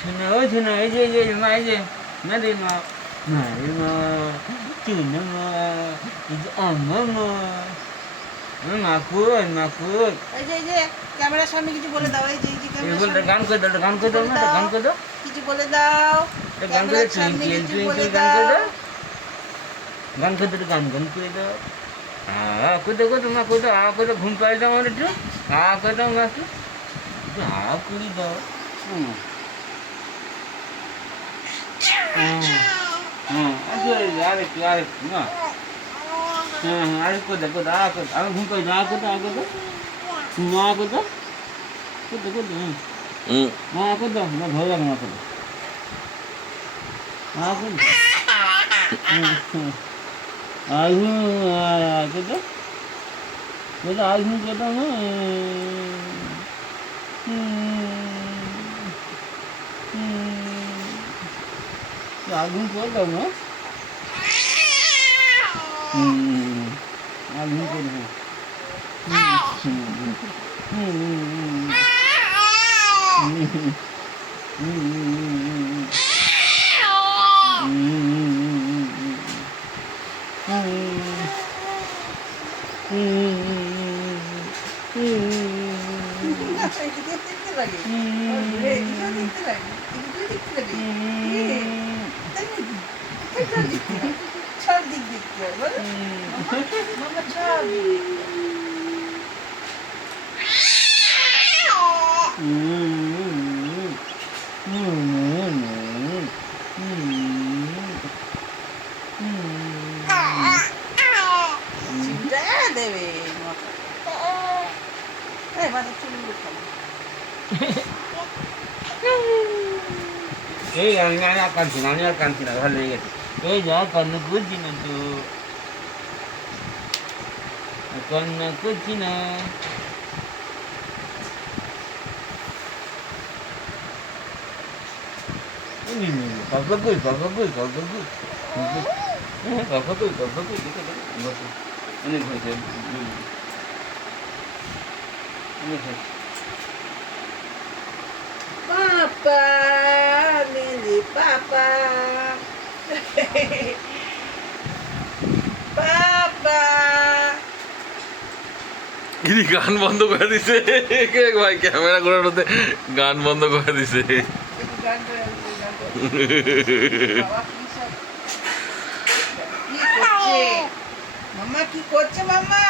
শোনা ও শোনা এই যে মা এই যে না রে মা মা রে মা চুনা মা এই যে আম্মা মা মাকুর মাকুর এই যে ক্যামেরার সামনে কিছু বলে দাও, এই যে ক্যামেরার সামনে গান করে দাও গান করে দাও না গান করে দাও কিছু বলে দাও, গান করে ক্যামেরার সামনে কিছু বলে গান করে দাও। দাও গান করে দাও গান করে দাও কোথাও কোথাও মা কোথাও কোথাও ঘুম পাড়ি দাও আমার একটু করে দাও মা একটু করে দাও আরেকটু না আরেকটু দেখো আমি ঘুম পাড়ি দাও কোথাও মা কোথাও কোথাও মা কোথাও না ভালো লাগে মা কোথাও মা কোথাও কোথাও কোথাও আগুন কোথাও না আগুন কোথাও না আগুন কোথাও দেখতে লাগে দেখতে লাগে সব দিক দেখতে হয় বলো মামা সব চিন্তা দেবে মাথা চুলগুলো খাবো এই আমি আর কাঁদছি না ভালো লেগে গেছে এই যা কান্না করছি না তো কান্না করছি না পাপা কই অনেক হয়েছে অনেক হয়েছে Papa, Lily, Papa. Papa. ইনি গান বন্ধ করে দিছে কে ভাই ক্যামেরা ঘোরানোতে গান বন্ধ করে দিছে মাম্মা কি করছে মাম্মা?